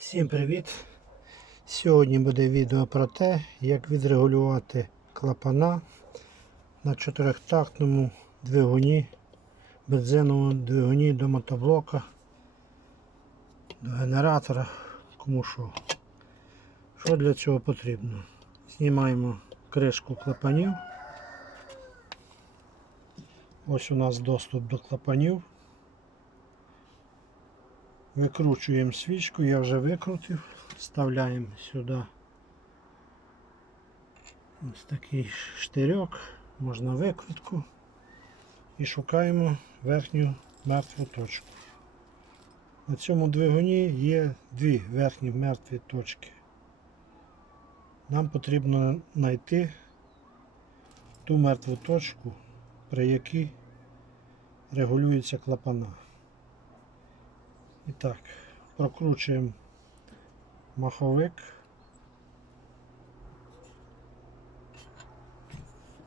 Всім привіт! Сьогодні буде відео про те, як відрегулювати клапана на чотирьохтактному двигуні, бензиновому двигуні до мотоблока, до генератора, кому що. Що для цього потрібно? Знімаємо кришку клапанів. Ось у нас доступ до клапанів. Викручуємо свічку, я вже викрутив, вставляємо сюди ось такий штирьок, можна викрутку і шукаємо верхню мертву точку. На цьому двигуні є дві верхні мертві точки. Нам потрібно знайти ту мертву точку, при якій регулюється клапана. І так, прокручуємо маховик.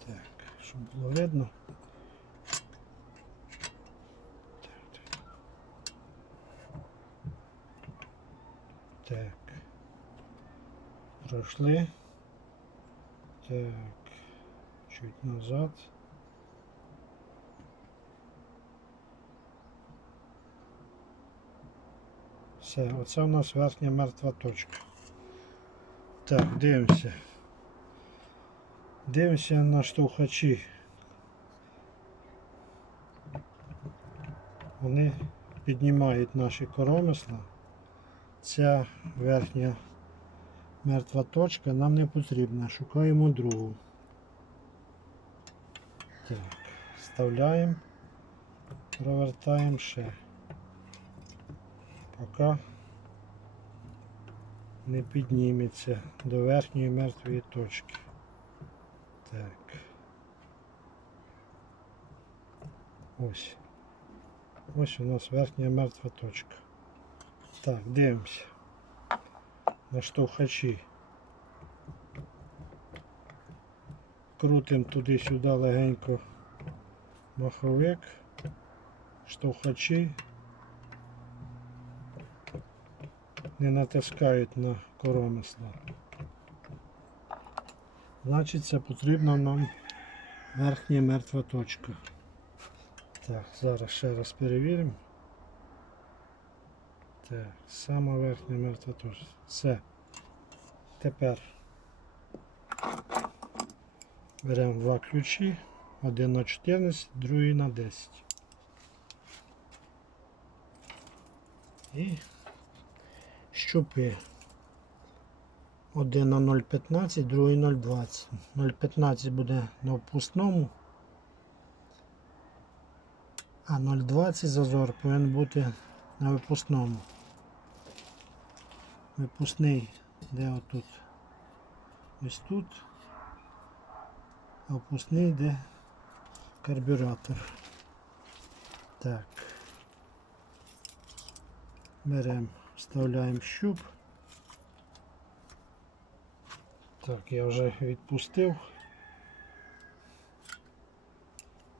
Так, щоб було видно. Так. Так. Пройшли. Так. Чуть назад. Все, оце у нас верхня мертва точка. Так, дивимося. Дивимося на штовхачі. Вони піднімають наші коромисла. Ця верхня мертва точка нам не потрібна. Шукаємо другу. Так, вставляємо, провертаємо ще поки не підніметься до верхньої мертвої точки. Так. Ось. Ось у нас верхня мертва точка. Так, дивимося. На штовхачі. Крутимо туди-сюди легенько маховик, штовхачі. Не натискають на коромисла. Значить це потрібна нам верхня мертва точка. Так, зараз ще раз перевіримо. Так, сама верхня мертва точка. Все. Тепер беремо два ключі, один на 14, другий на 10. І щупи. Один на 0,15, другий 0,20. 0,15 буде на впускному, а 0,20 зазор повинен бути на випускному. Випускний де отут? Ось тут, а впускний де карбюратор. Так. Беремо Вставляємо щуп. Так, я вже відпустив.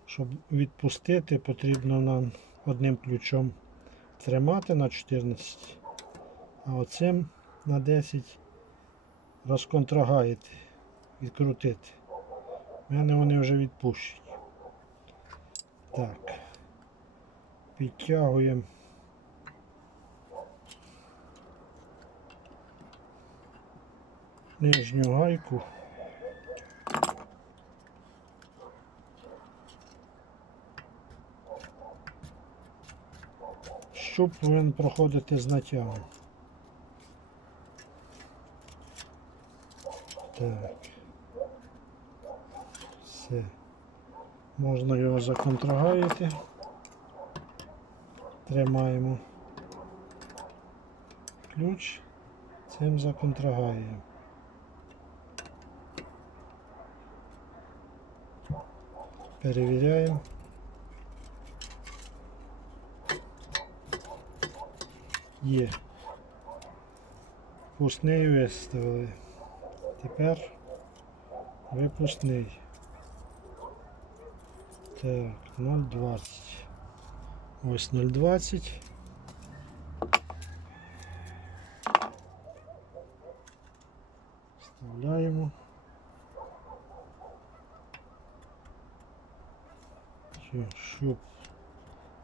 Щоб відпустити, потрібно нам одним ключом тримати на 14, а оцим на 10 розконтрагаєте, відкрутити. У мене вони вже відпущені. Так, підтягуємо. Нижню гайку. Щоб повинен проходити з натягом. Так. Все. Можна його законтрагаїти. Тримаємо ключ, цим законтрагаємо. Перевіряємо. Є. Пустний виставили. Тепер випускний. Так, 0,20. Ось 0,20. Вставляємо. Все, Щоб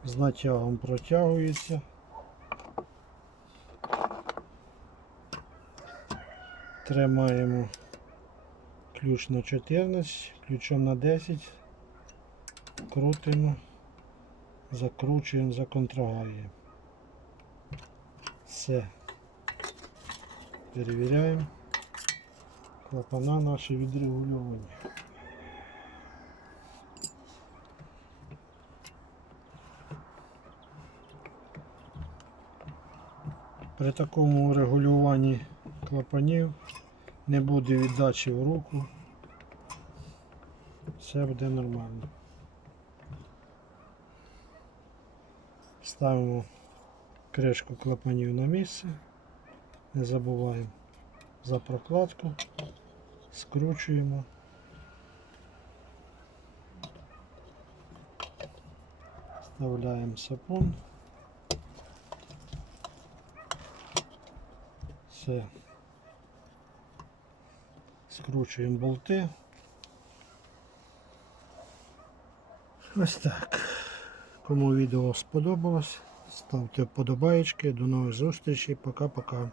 з натягом протягується. Тримаємо ключ на 14, ключом на 10, крутимо, закручуємо за контрагає. Все. Перевіряємо. Клапана наші відрегульовані. При такому регулюванні клапанів не буде віддачі в руку. Все буде нормально. Ставимо кришку клапанів на місце. Не забуваємо за прокладку. Скручуємо. Вставляємо сапун. Все. Скручуємо болти. Ось так. Кому відео сподобалось, ставте вподобаєчки. До нових зустрічей. Пока-пока.